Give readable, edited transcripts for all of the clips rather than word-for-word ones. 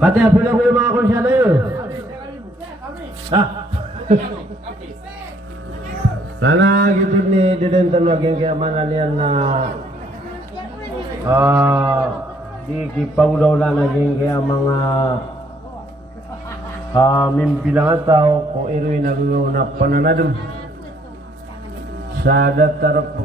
Pati apila ko yung mga konsyal na yun. Ha? Sana gitu ni diden tanong yang keamanan yan na di kipaulaw lang naging kaya mga mimpilangan tao kung iro'y na pananadum sa datarap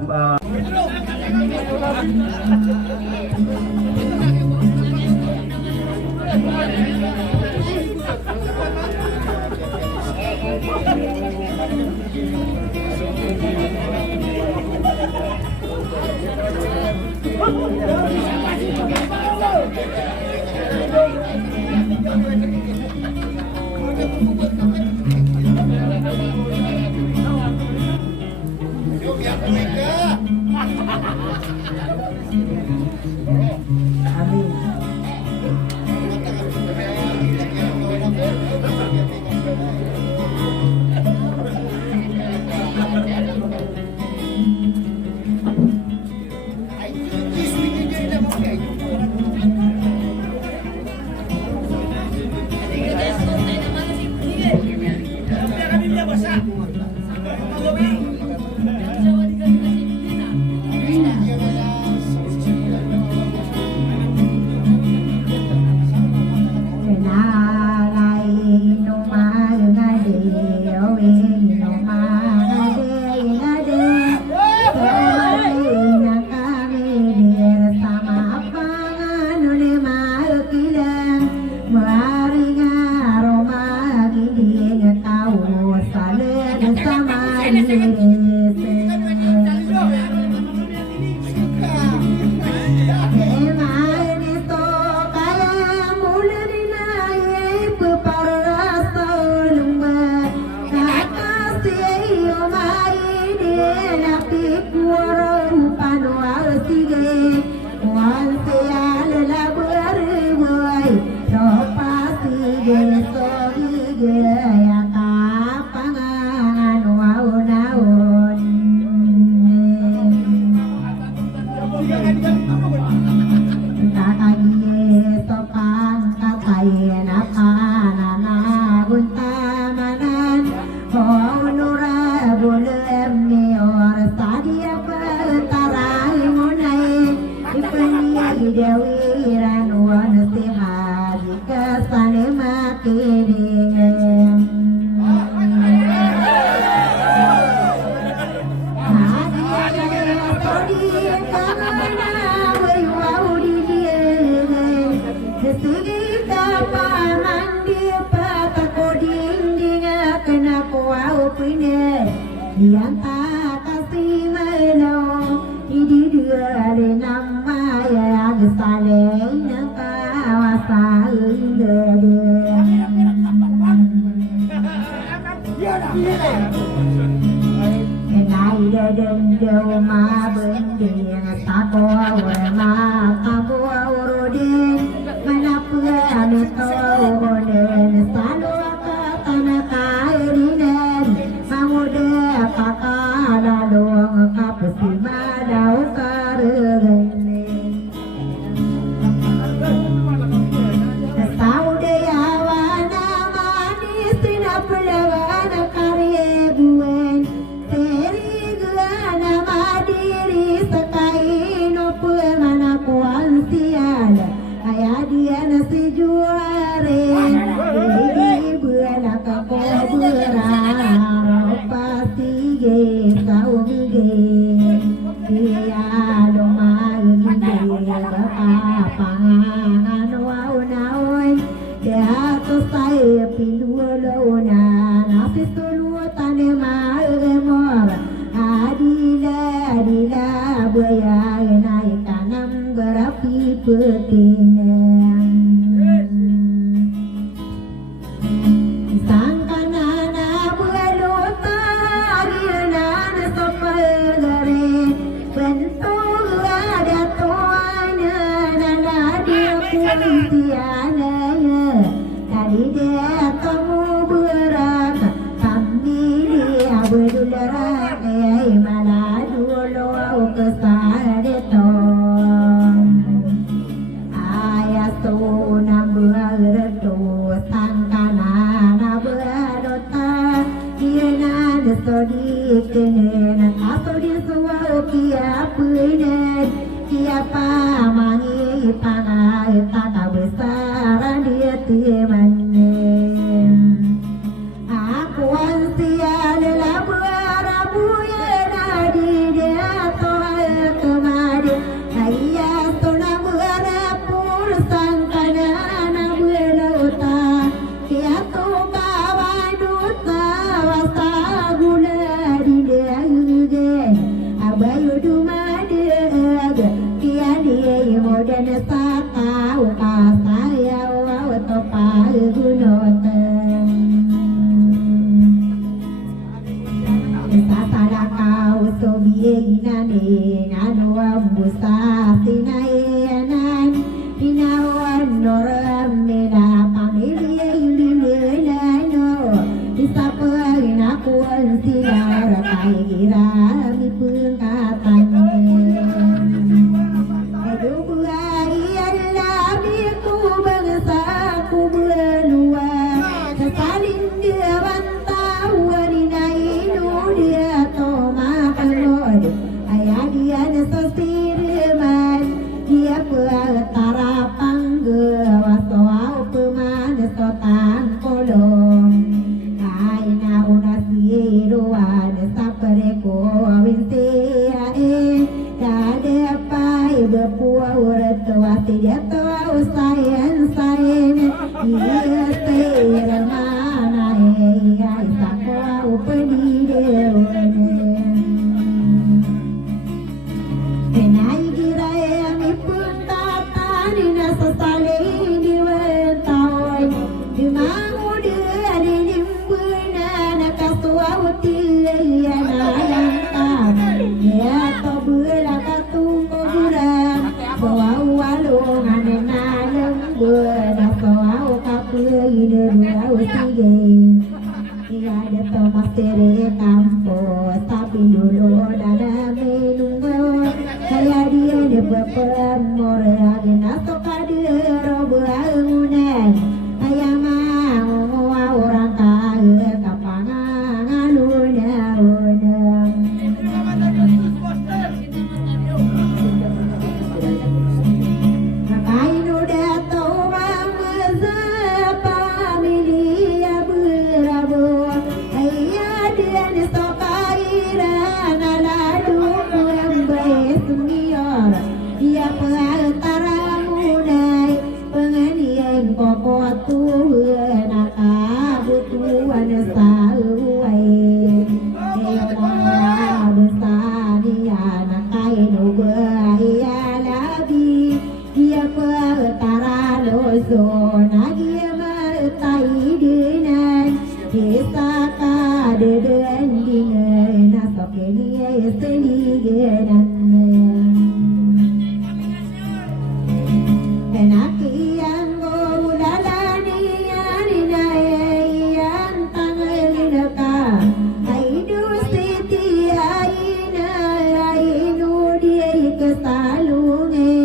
Ayat berdo sangkana na berdota kiana desodi kena asodi suwa kia puinen kia pa mangi pangai tata besar dia timanen aku ansia lela berabu ya di dia toa kemari ayya tona berapur sangkana na berlauta kia tu kawaduta wasa gula di dia uge abayu dumade kia dia moden sata ukasaya wa topa gunoten kau sobiena ne nganwa busa sinaenan inawan noram nera pamilie ililena no isapena kuan silara kaigira mi pungkatan aduh buai Allah biku bangsa ku belua saling dia bantau warinai dia toma kalod ayah dia nesosiriman dia petara pangge wasoau peman sotang kolom aina unasiruan sapereko winse dade pai berpuat wati dia tahu sayen dia termana ai sakau pedidewane enai girai mi punta tani nasasale diwentawai dimangu dia dimbuna nakasua uti ya nalangkan ya tobula katungo burang bawa walungan nalem buana bawa kapui deru sige ya de tomas tere campo tapi dulu dana menunggu saya dia de berpemor agena sokadero bangunan ayah mau orang kaya kapangan alun-alun kain udah tahu mama pamilia berabu ayah dia nesokaira naladu yang baik senior dia pengantar munai penganian kokot tuhan butuhan sauai eyong besarian kain ubaya labi dia petara loso nagia matai dinan desa kadeden dingan nasokeni senigenan enakian gomudalani aninaian tangelinaka aidu siti aina ainu dia kesalunge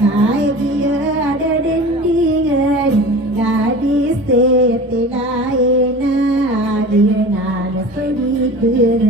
kai dia ada dendingan jadi siti laina dia nana sedikit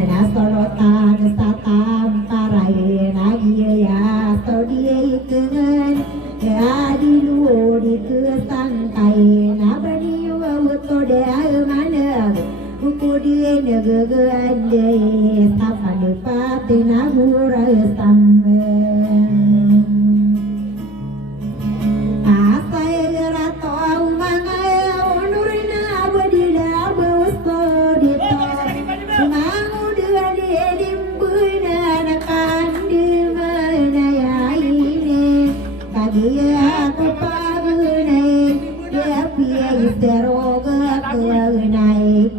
ana solotan satam parai nagia ya sodie ikengan ya dilu di kesangkai nabani wato dia mana uku dia negegan dia sapan pati nagura samme asai gerato mangai onurina badila bosto dito mangu dia dimbuna nakan di mana ya ini kagia aku pagunai dia pia isteroga keunai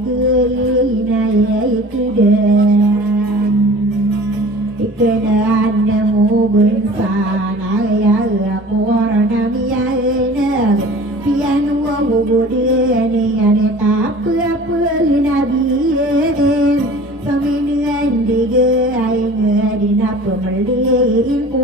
ikedan ikedan nemu bensana ya aku warna miaina pianu budi ni ane apa nabi saminian dige ai ngadi napa meliin ku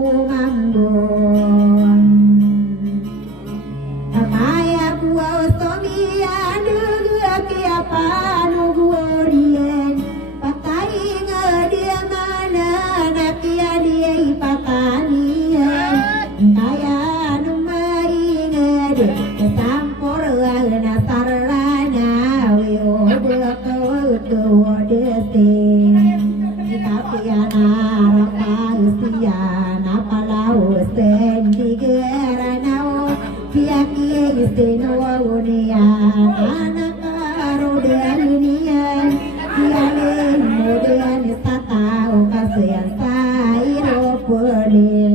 Unian anak karudian unian dialin mudian tatau kasihan sairo pudin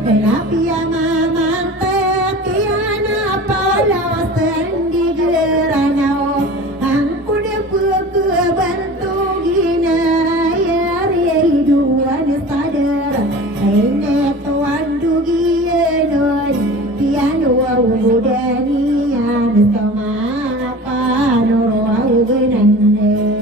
Kenapia mamang tekiana palawas di geranau angku depuk bantu gina yari duan sadar ini tuan dugianon piano budanian sama panoro benane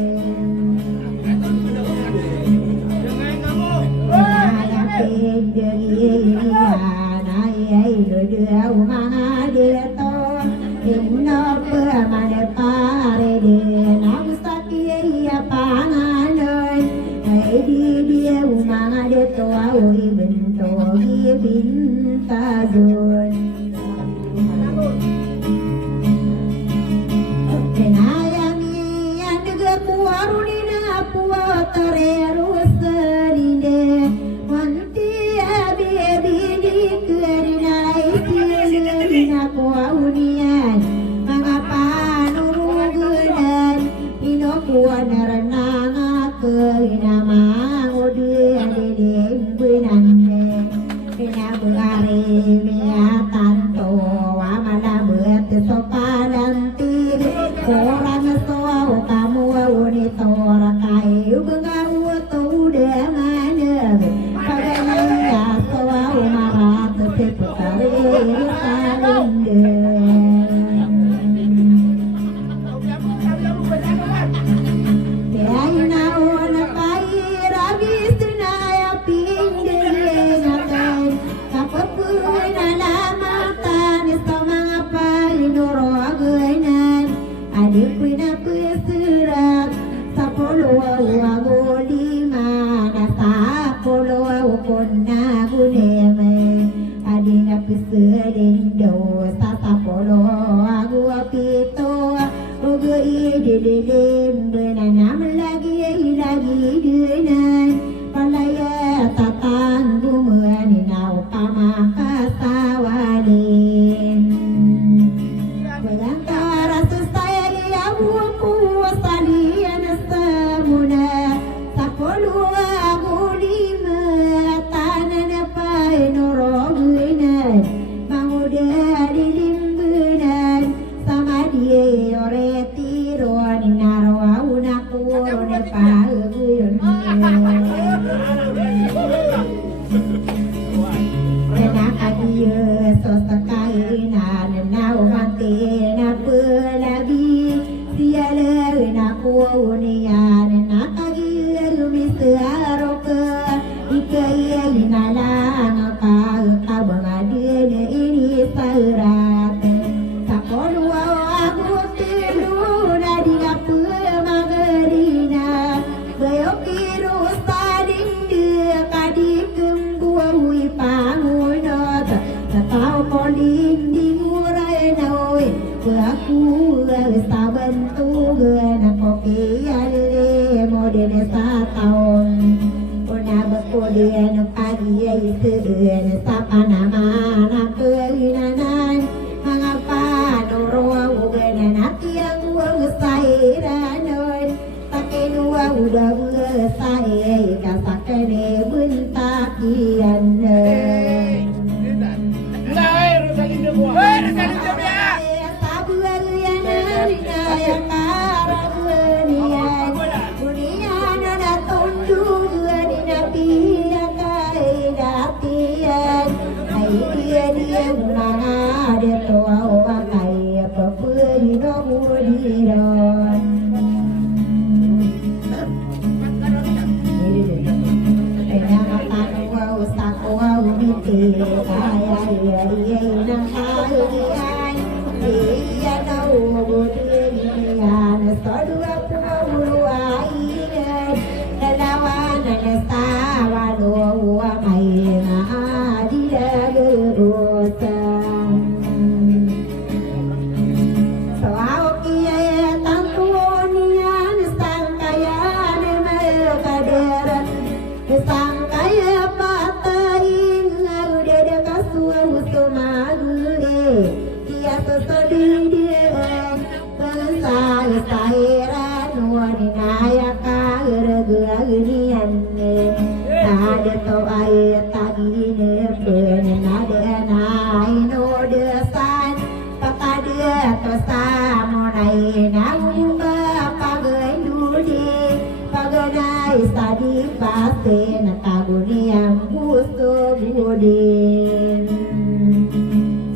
ada to ai tagine ben ada nai no desan pata dia to samonai nangba pagai dudi pagai sadi paste nakaguni yang gusto budin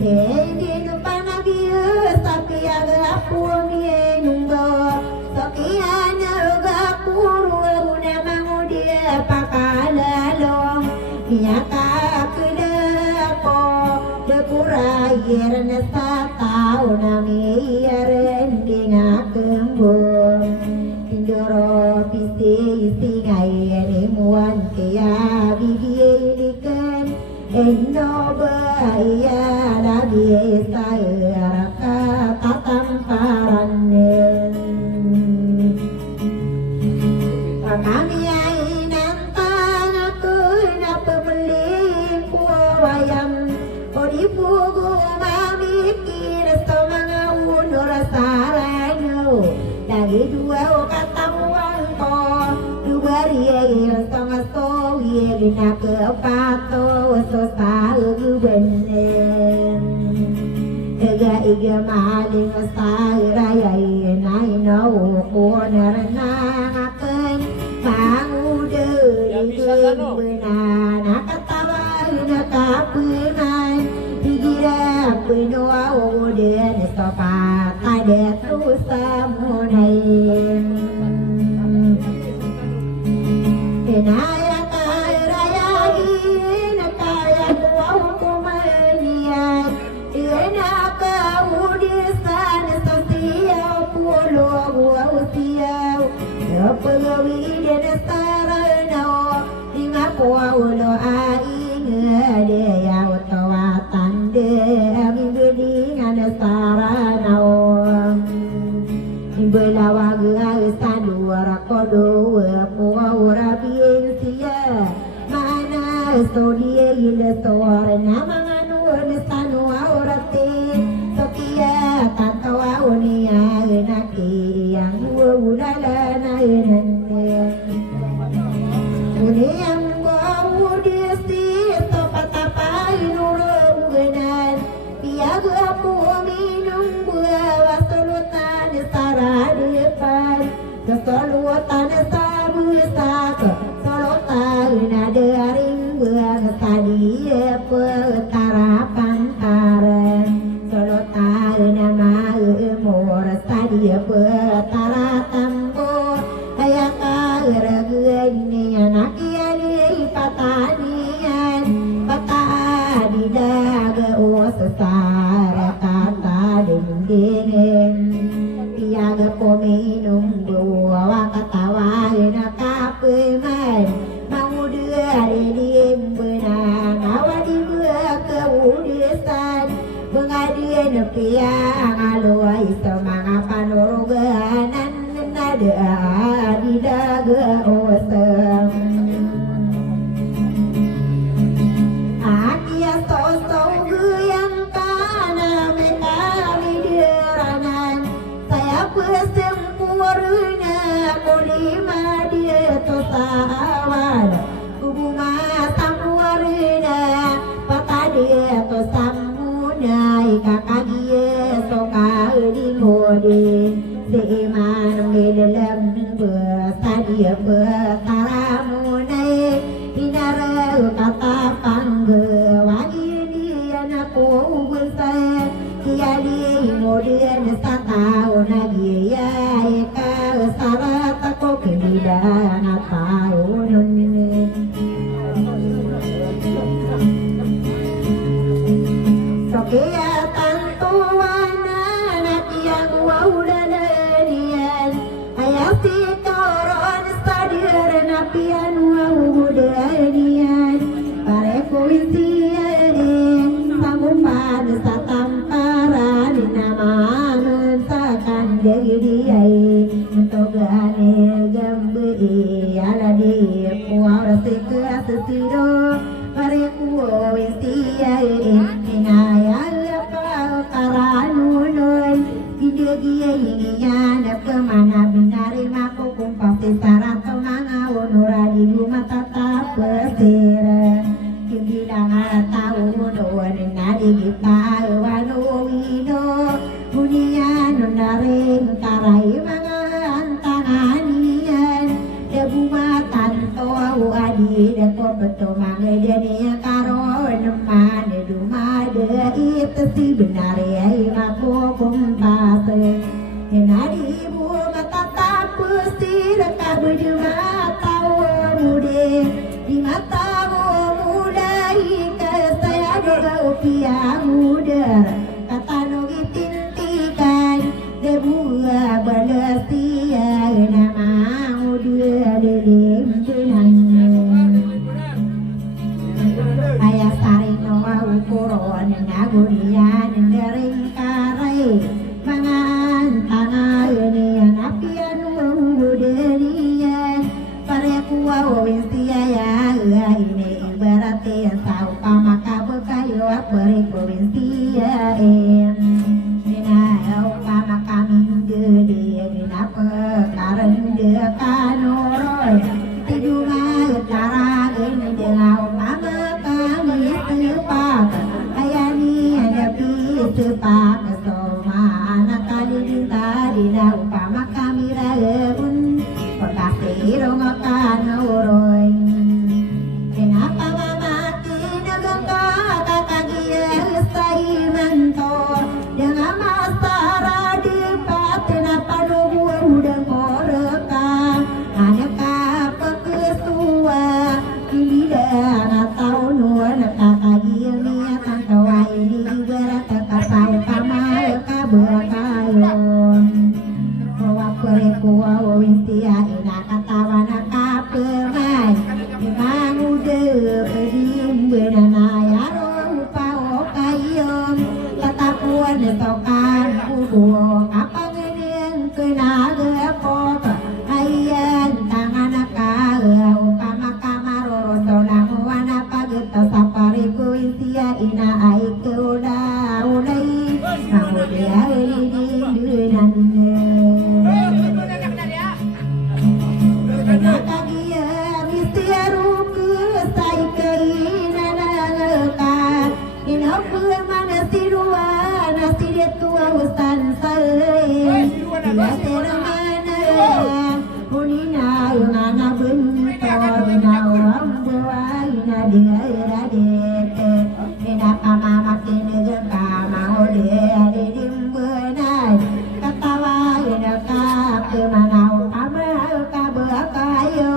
Endinu panabiyo tapi aga pumi nunggo Sokian aga kuru guna mangudia pakalalong Miyaka kedepo Dekura yerna satau nami yeren dinga kembung Tindoro pisi isi ngayen imuan kaya bibiilikan Endo baya lagi saya katamparan kami ainan aku na pembeli puayam odi pugu mami kira mga unor sarano lagi dua katawan ko dua riya sama so ye na kepato so saubenen iga maling saraya nai no corner na akan pangude beuna nakatawa nakapunan pigira puno ode sopa kade tu samunai Enaya kaya nakaya kuau kumanian Ena kaudisan sosial pulo usiau Pagawi dan sarana Lima puaulo aing Dea utawatan Dea minggulingan sarana Imbelawag sanduara kodo puaura biensia Mana sodia ila sorna manganun sanua orate Sokia tantawa unia enaki yang ulala na enande Uniang gau desi topatapa inurung genan Piagu aku minum buah wasulutan sara depan Kesolutan sabu saka Solotan ada ring buah tadi petarapan aren Solotan nama umur tadi petara tambo Ayaka regeni anak yali patanian Patadi daga osasara kata dindingin Piaga pominum buah katawa nakapeman Mau dari dimbenang awadi buah keudisan Mengadian piang aluai semanga panoroganan Nada di daga osem Akia sosok yang kana mekami diranan Saya pesempurna kulima dia tosawan Kubuma sampuarna Pata dia tosamunai kakak dia soka di modin Seiman dalam bersadia bertaramunai Binara kata pangga wangi dia naku besar Kiali modern satau nagi ya eka sarat aku kebida natau nunni Sokia tantuana nakiang waudadanian Ayasi koron sadir napian waudadanian Pareku isian Samumpan satamparan Nama mentakan diri Untuk gane gambe Aladi puara seka sesiro Pareku isian Inaya karanunun Gidia ingian kemana binari maku kumpasti sarato manga unura di rumah tatap sira Kibilang tao noon naligita Wanumino Bunian na rin karay mga antanganian Dabumatan to adi Dako beto mga dani karon naman Dumada ito si benari ay makukumpate Hinari mo matatapos sila kabudi matao mude Di matao mulai kasaya doga upia muda Katanog itintikan Debuga balasia Nama muda dilim dunang Ayah saring noa ukuron Nagurian daring karay Mga antanga ini Apian muderian Parekuwa wawinsia ya Ini ibaratnya Tau pamakabekayo Parekuwinsia Dinayau pamakamingge Dinapa karende kanoroy Tidunga utara Ini dengau pamakami sepak Ayani hadapi sepak Soma anak kali dinta Dinau pamakami raun Pagkakirong kanoroy Kenapa mamaki nagangka Kakagia saimantor Dengan masara di patina panubu udang koreka Aneka pekesua Kibidang atau nuan Kakagia niatan kawai di berata Kasau kamal kaberkayon Bawa perekuwa wawintia ina katawan kapemai Imang ude pedim benanaya rupa okayom Tatapuan tokan kubuo kapang neng kenaga kota Ayan tangan kaya upama kamaro Sonang wana pageta sapariku intia ina aike uda ulai Mamudia di dunan Nakagia mistiaru ke sai keinanaka Inapu mana sirua nasi dia tua usan sai Dia teramana Unina yungana bentor Ina orang buah ina dia iradete Ina kama makin negeka mau dia didimbenai Katawa ina kape manau kama kabakayo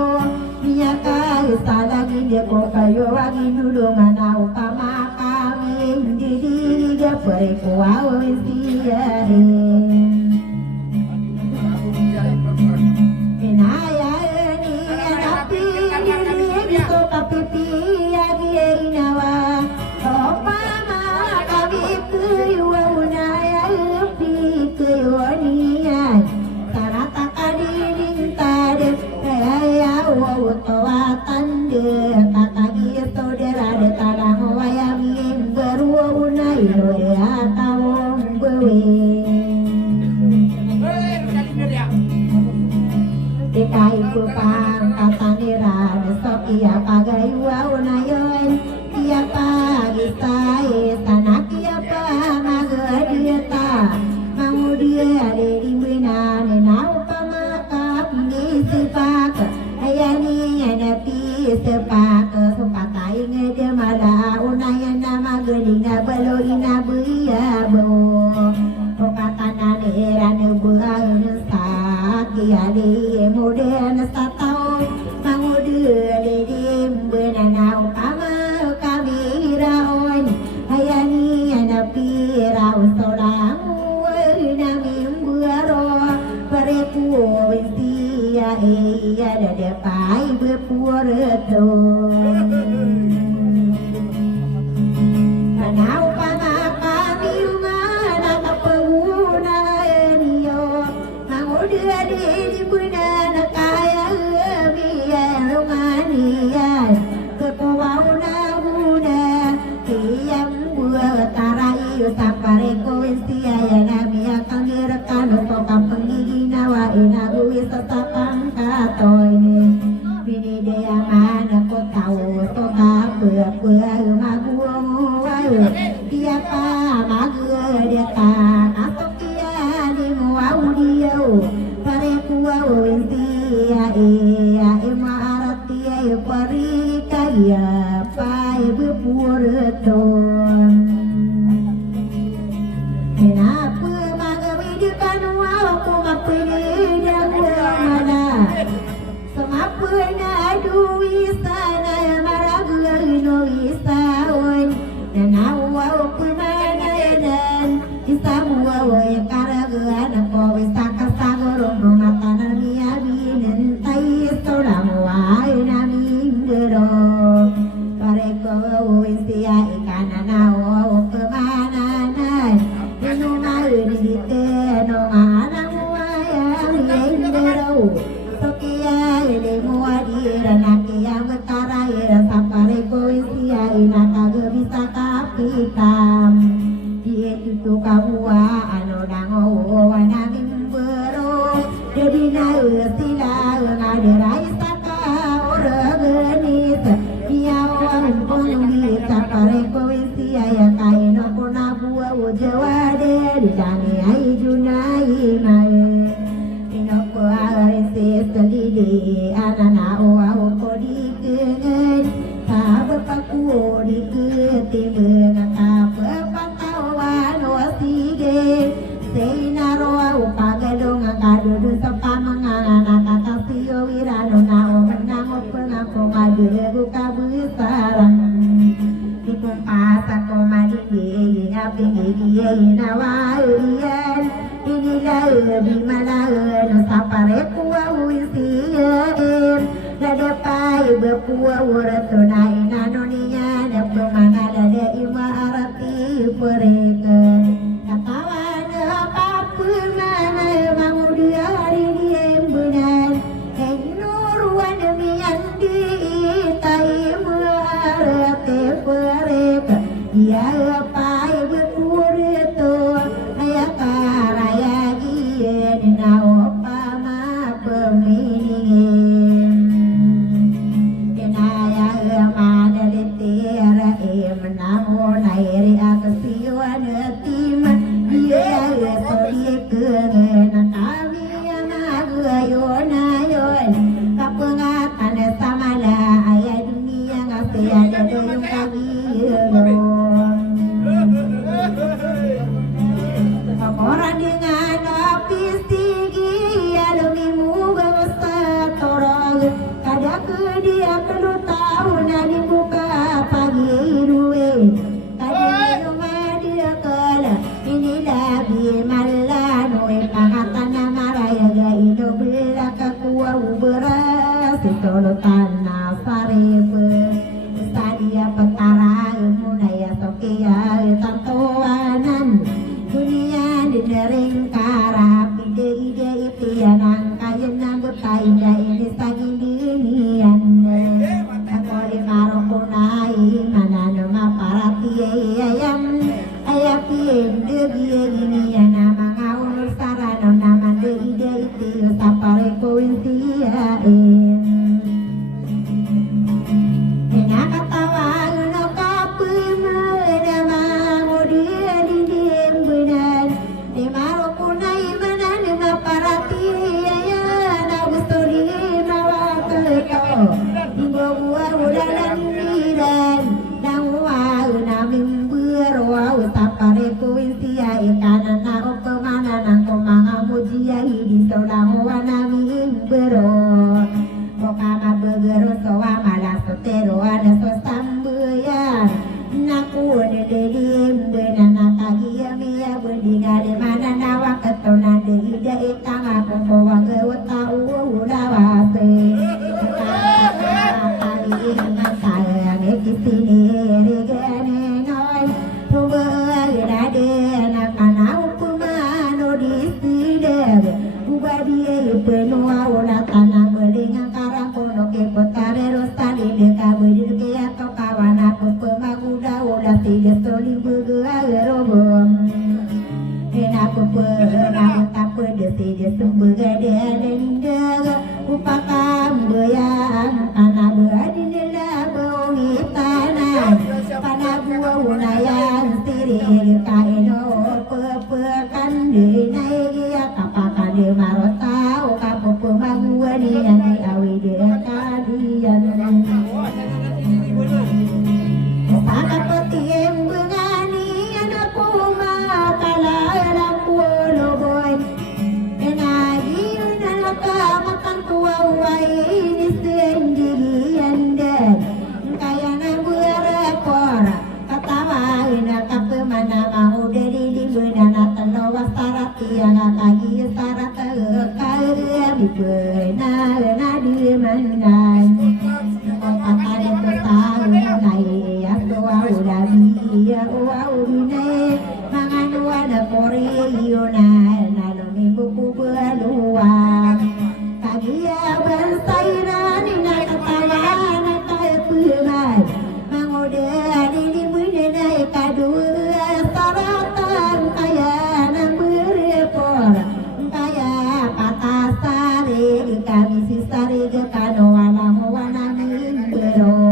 Dia kayu salagi dia kokayo wagi nulungan au kama kami Didi dia perikuwa wensia Inaya ni anapi diri biso kapipi agi inawa Opa ma kami kuyuwa unaya upi kuyuanian Sarata kadiring tade Kaya wawutawatan de Kakagi saudara de tadang wayangin Berua unay de atawong bewing Ikai kupang katanira Nesok iya pagaywa unayon Iya pagi sae Tanak iya pa magadieta Mau dia di benan Nau pamakap di sepak Ayani anapi sepak Supatai ngede mala Unayan nama gelinga belo ina buia bo Pokatana nera nebuah nesak Kiali muden satau Mangudu lidim benanau kama kami raon Ayani anapi rau sodamu Namim buaro Pareku wintia iya dadepai bepureto Manau pama kami umana kapaguna eniyo Mangudu di bunan kaya miya rumania Kepawau nahuna Kiyam buah tarai Sapareko wintia ya nami akan direkan Untuk kampung gigi nawa inagu wisata pangkatoy Bini dia mana ko tahu puai maguo dia pa mague dia ta asokia di mau dia pare kuau intia e marati e pari kaya pai bepurton kenapa magawi di kanua aku mapini dia mana semapuna duwi sana maragno isaon nanawa kumana dan isawa ya karagan ko wisaka sagoro mata niya binen tai sorawa nami ndero pare ko isia ikana nawo kumana nai no maurite no anang waya ndero Tokia ile muadira nakia betara ira sapare koisia ina kage bisa kapitam die tutu kabua anu dango wana mimbero jadi na sila ngadera isaka ora genis dia wan poni sapare koisia ya kaino kona bua wajawade di jani ai junai mai Selili anana oa kodi kengen Tabe paku di ketibe Ngaka pepatawa noa sige Seina roa upagado ngakado Dusapa mangana kakasio wirano Nao menango pengaku Madegu kabusarang Dikumpasa komadi Ngapi gigi nawa urian Inilah bimana sapare kuwa uisian Dada pai bepua uratuna inanoninya Dapur mana dada ima arati pereken Katawan apa mana Mangu dia hari diem benar Nuruan demian di taimu arati pereken Dia pai bepua itu Ayah karaya gien Nao pama pemilin Kenaya emana letera Menamo nairi akasiwan tima Dia soli kena kami Ayon ayon Kapengatan samala Ayah dunia ngasih ada dayung kami Orang dengan api tinggi alami muga torong kada ke dia perlu tahu nani buka pagi ruwe kada rumah dia kala inilah bimalano pangatan maraya ga ino belaka kuwa beras tolo tanah sarebe sadia petara munaya tokia tantoanan dunia didering karap ide-ide itianan kayen nanggutai ini saging dinian ako di marokunai manano maparati ayam ayapin degie ginian mga unur sarano naman ide itiyo sapare ko intiyain Nakatawa no kapuma nama mudia didim benar di marokunai manan maparati ya na gusturi mawa keto di gua udalan niran nangwa namim berwa utapare kuintia ikana na opemana nang komanga mujia di sodawa namim bero Okama begero soa malah sotero ada sosambuyan Naku dedim benana kagia mia berdinga di mana nawa ketona de ida itang aku bawa gewata urawase Kali sayang ekisini regane noy Tuba irade nakana upumano disideg Ubadiye penua ula tanah belingang karang kono ke kotare rostali deka bedir ke ulabi wa ubine mangan wana kore yona nalo minggu kubeluang kagia bersairan ina katawana kaya puman mangoda di munena kadua saratan kaya nang berepor kaya patasare kami sisare kano wana wana mingberon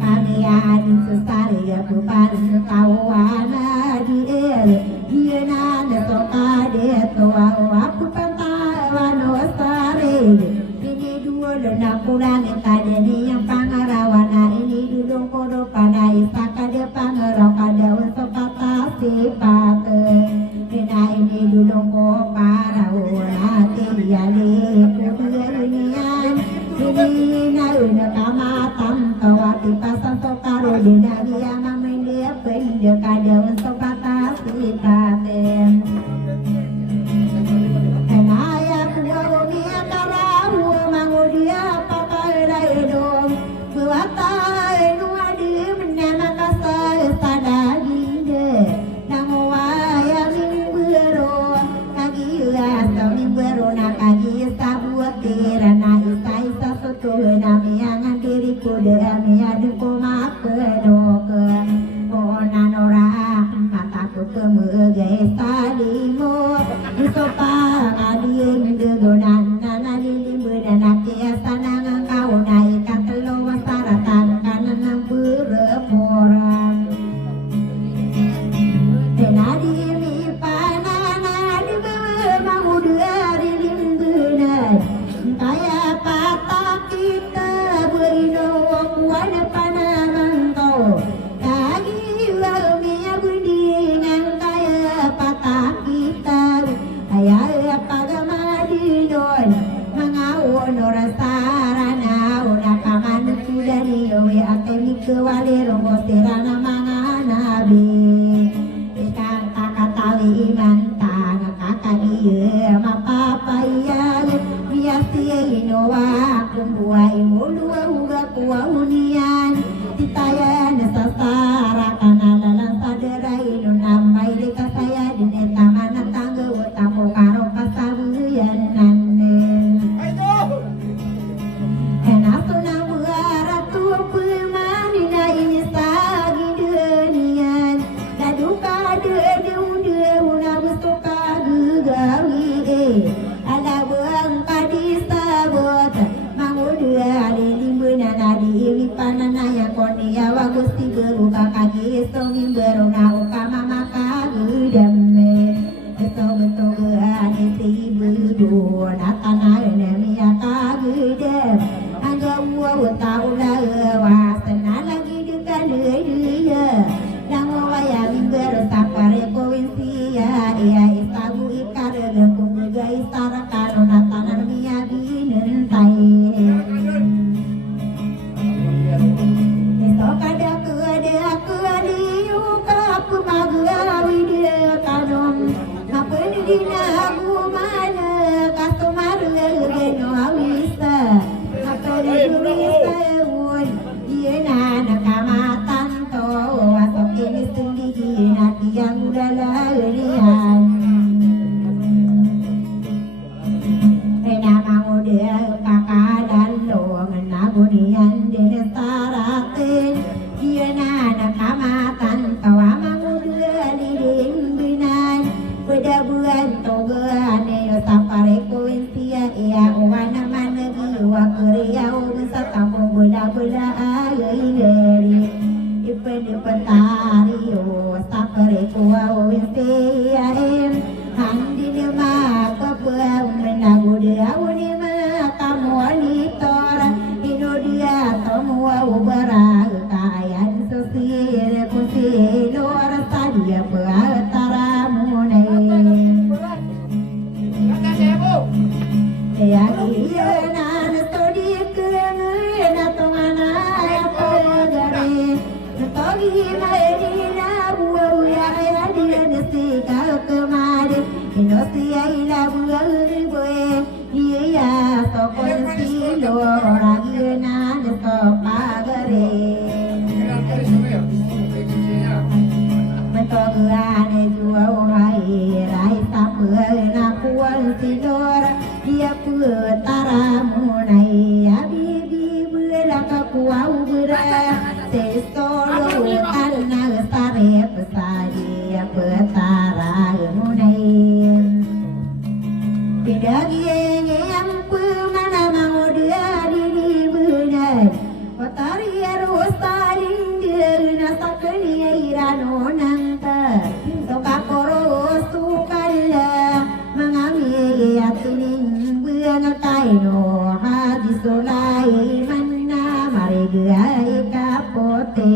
kami adin sesare bukan kawana diel diena nesokade toa aku pentawano sare ini dua dona kurang kadeni yang pangarawana ini dudung kodo pada isaka de pangarokada untuk kata sipate dina ini dudung ko para wana tiali kubianian ini na una kamatam kawati pasang tokaro dina dia mamende pende kada untuk kata sipate enaya kuwa mia karahu mangudia pakai dong buata enu adi menama kasa sadagi de namwaya mingbero kagi asa mingbero na kagi sabuat tirana isai sasutu nami angan diriku de ami adu komak kedoke kona nora mataku kemuge sadimo isopa kading degonan nana lilim bedanak kiasa nangang kau naik katelo wasaratan kanan bereporan tenadi mi panana di mau dari limbenan kaya patah kita berino wana panamang kau kagi wamia bundingan kaya patah kita kaya pagamadidon mangawon orasarana unakaman sudari we atemi kewalero serana manganabi ikan takatawi imantang kakadiye mapapaya biasi inowa kumbua imulua uga kuwa unian titayan sasara kanalalan sadera ino namai deka saya dine tamana tangga utamu karo kasabuyan nanen enasu namuara tu pemanina ini sagi denian daduka de nabustoka gugawi ada buang kadisa bot mangudia limbuna nadi lipanana yang konia wagusti beruka kagi somi beruna ukama maka gudame beto beto geani tibu dua tanah nemi akagudem angga uwa utaula wasana lagi dekan dia nang waya mingber sapare koinsia ia isabu ikare lekung guys tara karona tanan mia binen tai esokada kuade yuka pumagawi dia kanom ngapun dina gumana kastomar leno awisa ngapun durisa won iena nakamatan to asok ini sendiri nanti yang udah lalian dia kakadan lo menabunian dene saratin dia nana kamatan tawa mangudia liding binan beda bulan togeane yo sapare koinsia ia wana manegi wa korea usa tamu beda ayo ideri ipen petari yo sapare kuwa oinsia em handine ma kapua menagudia uni kamualitora inodia tomua ubara kayan sosir kusilor sadia peatara munai ya iya nan stodi kena tongana pagare togi maedina buau ya dia nesika kemari inosia ila buau boe dia sokon silo ragina nesopagare kuau berat sesolo karena sare pesari petara munai bidagi yang pemana mau dia di benar petari harus saling dia nasakni irano nangka soka koro sukalla mangami atinin buang kaino hadis solai manna marigai kapote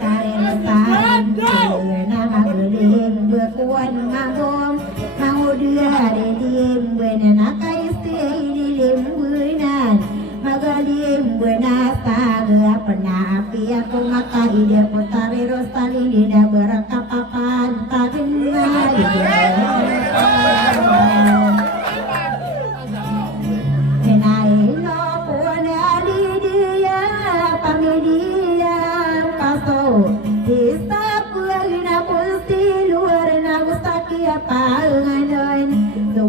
tare lestari nama geling berkuan ngagom mau dia dedim benana kaiste dilim bunan magalim benasa pernah api aku makai dia putari rostali dia berakapapan tagenai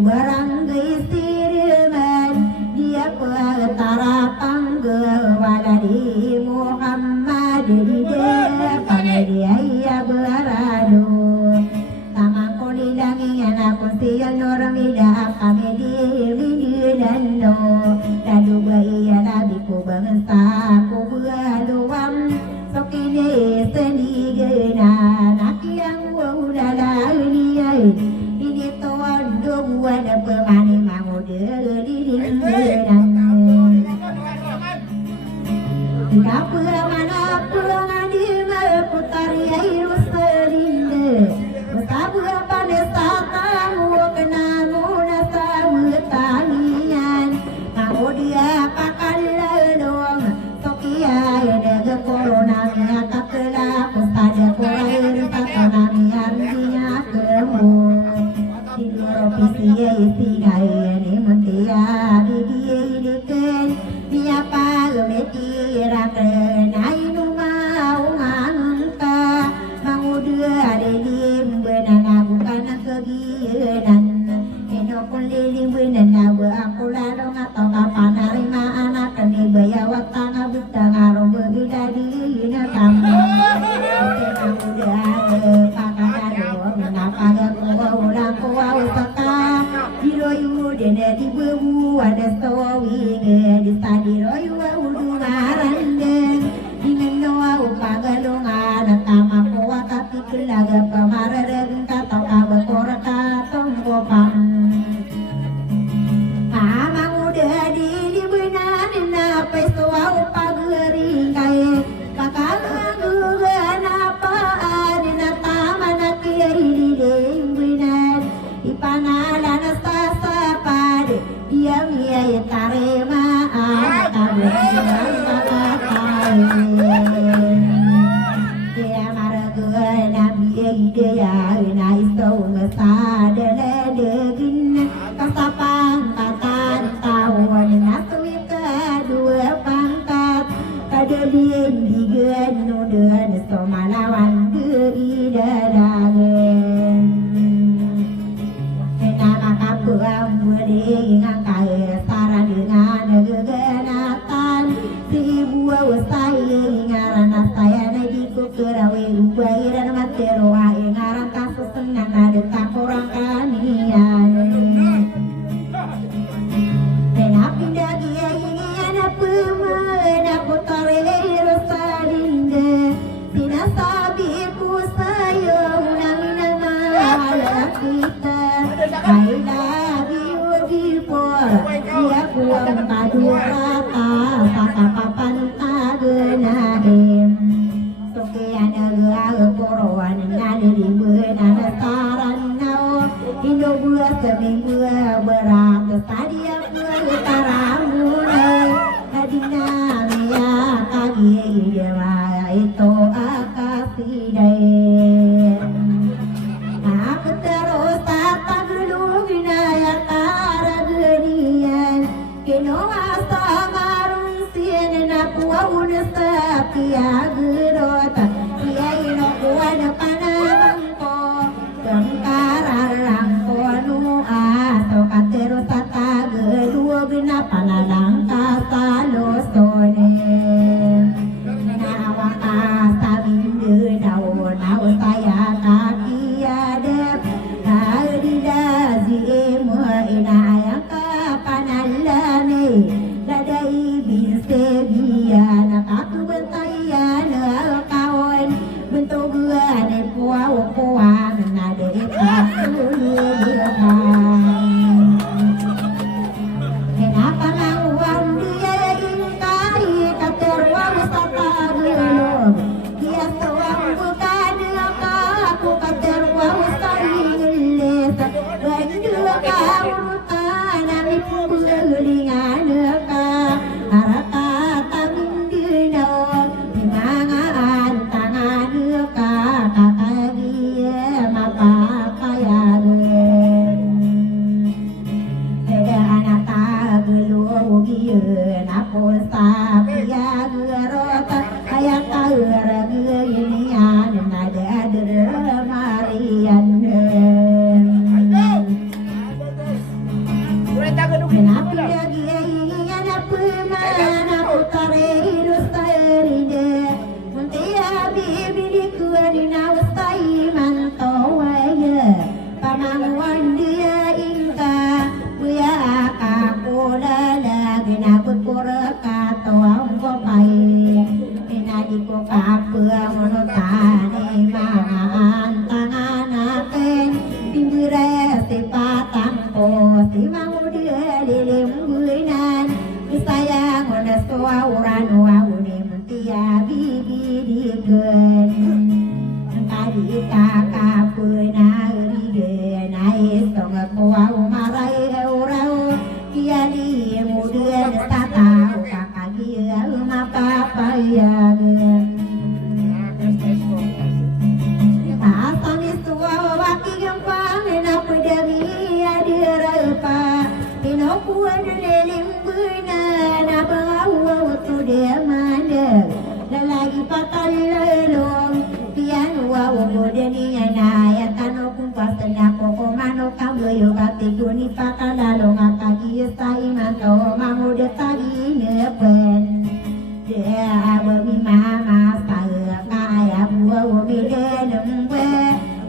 baranggai siriman dia petara panggil waladi Muhammad di depan dia ia beradu sama kolidangi anak kuntian normida kami di midilando ladu bayi nabi ku bangsa ku berluam sokine sendigena nak yang udala ini tuan dua ada pemani mau diri tidak mana pemani meputari air serinde tabu pada tamu kena munasa tanian mau dia pakai ledong tokia ada corona ya kakela pada koir tatanami artinya kemu Pisiye isigaye ni muntia bibiye idiken niapa gemeti rakren ainu mau ngangka mangudua adelim benana bukan kegiatan eno pun liling benana aku larong atau kapan harima anak keni bayawat tanga buta ngaro berbeda di kamu muda pakadaro mengapa gak ulang kau Diroyu dene di bebu ada sawi di tadi royu udu marandeng dengan doa upagalongan tama kowa kati kelaga pamareng kata kawa koraka tonggopan ama muda di benan na pesoa upagering kaya kakang apa adina taman kiai di benan ipanalan dia mia tarema dia maraga nabi dia nai so ngasada ledegin kasapang katan tawon naswi kedua pangkat kada dien digen nudan so malawan deui dadagen nama kapuang dengan kaya saran dengan kegenatan si buah usai ngaran saya nadiku kerawe ubai dan materoa ngaran kasus senang ada tak orang kanian enak pindah dia ini ada pemena putare rosalinda tidak sabiku saya unang nama kita dia kuang padu rata saka papan tagenadem sokean aga porowan ngade di beunana saranau indo bua seminggu berat stadia utaramun adina mia kagi dewa itu akasidai aku terus tatap dulu winaya karagenian keno asa marun sien na puwa unesta kia gerota kia ino kuwa na panamang ko kengkararang ko nu aso katero tata geduo bina panalang kasalosone pia gerota ayat aura ginian ada Marian kenapa lagi ingin apa mana putare hidup teride muntia bibi dikuadina wasai mantawaya pamangwan dia ingka puya kakola lagi naput pura katoang ko pai pinadi ko kapua monotane mangan tangan aken timbure si patang ko si mangudia lilim buinan sayang ona soa urano aune muntia bibi digen tadi kakak puna rige naik tong kuah umarai urau kia di muda tata kakak dia mapa paya asal istua waki gampang enak pedari adira pa ino kuan lelim buna na bawa tu dia mana lagi pakal lelong pian wa bodeni na ya tano kumpas na ko mano kamu yo kati guni pakal lalong akagi sai manto mamude tagi ne pen dia abu mama saya kaya buah umi denembe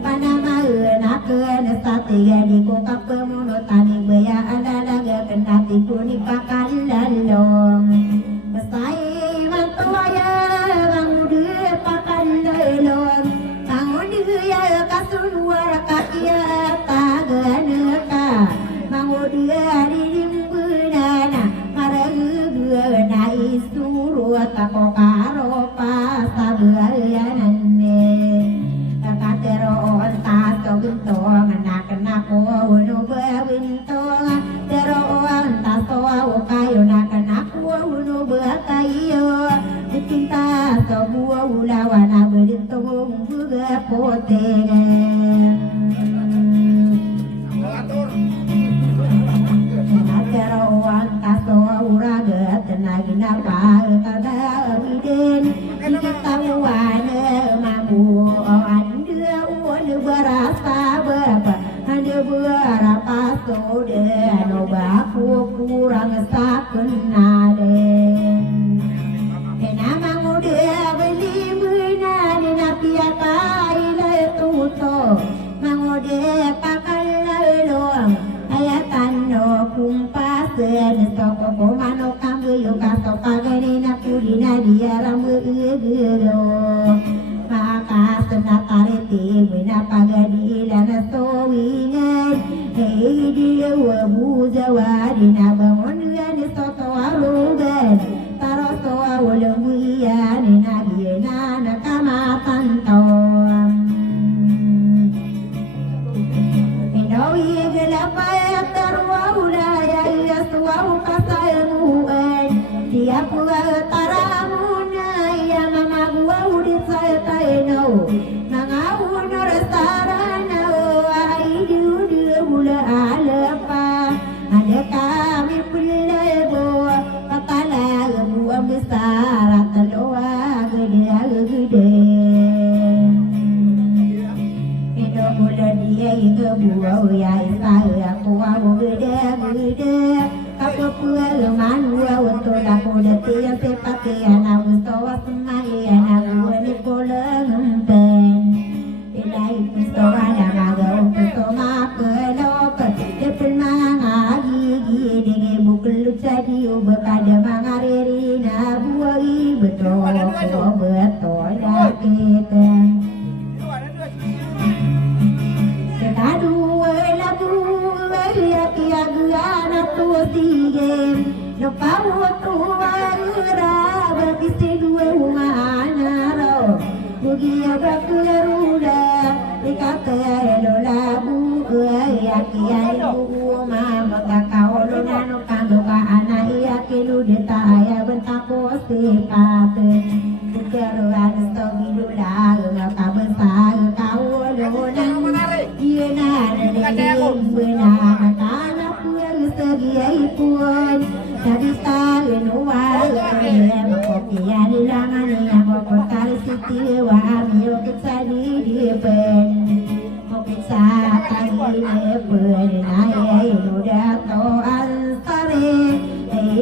panama na ke na sate di ko kapemono tani beya ada laga kendati guni pakal lalong sai manto ya pakalelon mangudia kasun warakakia taganeka mangudia dirimbunana maraguga na isuru takokaro pasabayanane takatero tato ginto anak-anako uno bawinto tero tato kayo nakanako uno bakayo cinta sebuah ulawana beruntung juga potengan Terawang taso uraga tenagi napa kada widen kita wana mamu anda wana berasa bapa anda berapa sode no baku kurang sakenade namang udah beli benar napi apa ile tuto mangode pakal lelong ayatan no kumpas toko komano kambu yo kaso pagani na kulina dia ramu gelo maka senatare ti bina pagadi lana sowingan hei dia wabu jawari na bangun ni soto arugan taroto awalmuia ni nabiena nakamatan tawam inawi gelapa tarwa ulaya yaswa kasamuan dia puwa taramuna ya mama gua udi saya taino mangawu norasarana ai di bula alapa ada kami pulebo patala buang besar ataloa gede itu bulan dia itu buah ya saya kuah gede kapu pual manua untuk aku detia sepatian aku tawa semayan aku ni kolang pen ilai pistola naga untuk toma kelok depan manga gigi dege bukul jadi ubakada mangariri na buai betul betul kita kedua lagu ya kia gana tu tige no pau tu ara bisi dua mana ro bugia bakuruda dikata lo lagu ya kia ibu mama kakao lo nano kando ka ana iya kelu deta ya bentako sepate keruan stogi dula ngaka besar kau lo nang iya na benar kana puan segi pun jadi tahu nuai hati wami kesadi di pen Moksa tangi ne pen nae nuda to ansare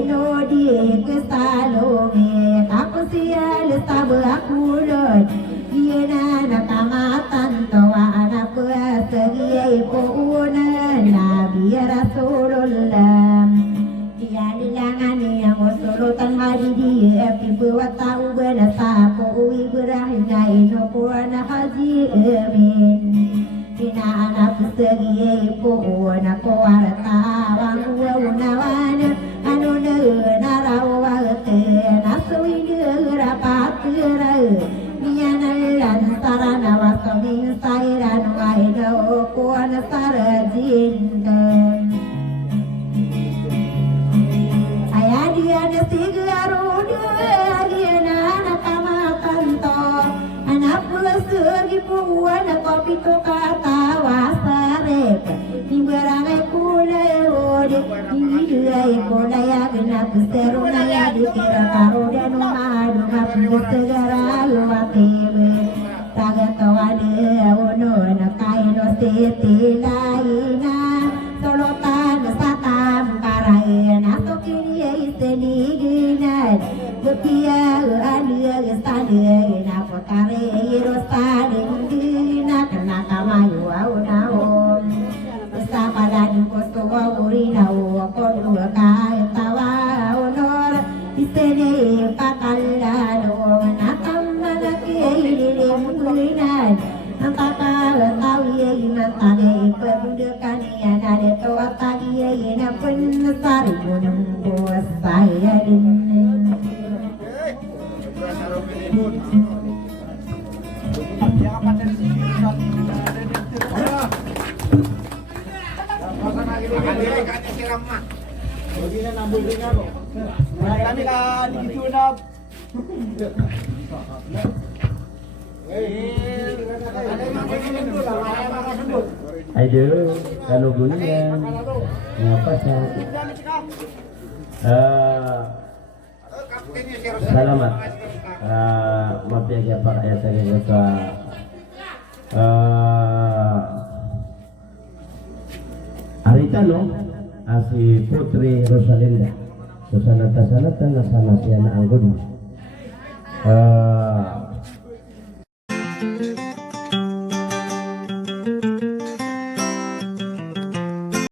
no di kesalome kapusia lestabu aku lod Yena nakamatan tawa anak segi puna Nabi Rasulullah Dia dilangani yang wasulutan hari dia Pibu watau berasa Pui berahina ino puana haji amin Dina anak segi puna Kuarata wangua unawana Anu narawate Nasui rapat Nianalan sarana wasami sairan waido kuana sarajinten Ayadia nasigaruda Agiana nakamakanto Anak segi puana kopi to kata wasarep Nibarangai kule ode Nidai kula ya genap seruna ya dikira karuda numadu Mapu segera luatebe Tagato ade uno nakaino siti laina Solotan satam karaena Tokini iseniginan Bepia adia gestadina Potare irosadin dina Kenaka mayu aunahom Sapadan kosto wawurina Wakodu kaya tawa honor Isene pakalado Nakammalaki ilimurinan Ang kakatawi ay matagay Pagdukan yan Adito at tagi ay Napunasari mo ng buwas Saya din Kami kan gitu na. Ayo, kalau bunyinya ngapa sah? Selamat. Maaf ya Pak ya saya kata Aritano asi Putri Rosalinda Susanata sanata nasana siana anggun